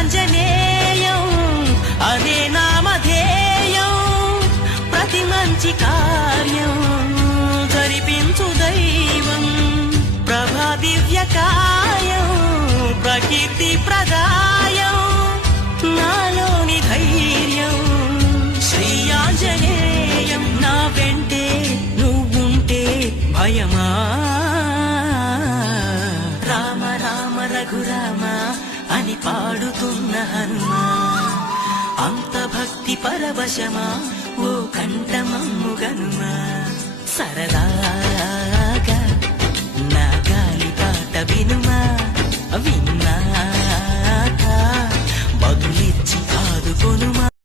శ్రీయాంజనేయం అదే నామధేయం ప్రతి మంచి కార్యం జరిపించు దైవం ప్రభా దివ్యకాయం ప్రకీర్తి ప్రదాయం నాలోని ధైర్యం శ్రీయాంజనేయం నా వెంటే నువ్వుంటే భయమా రామ రామ రఘురామ అని పాడుతున్న హనుమా అంత భక్తి పరవశమా ఓ కంఠమమ్ము గనుమా సరదాగా నా గాలి పాట వినుమా విన్నా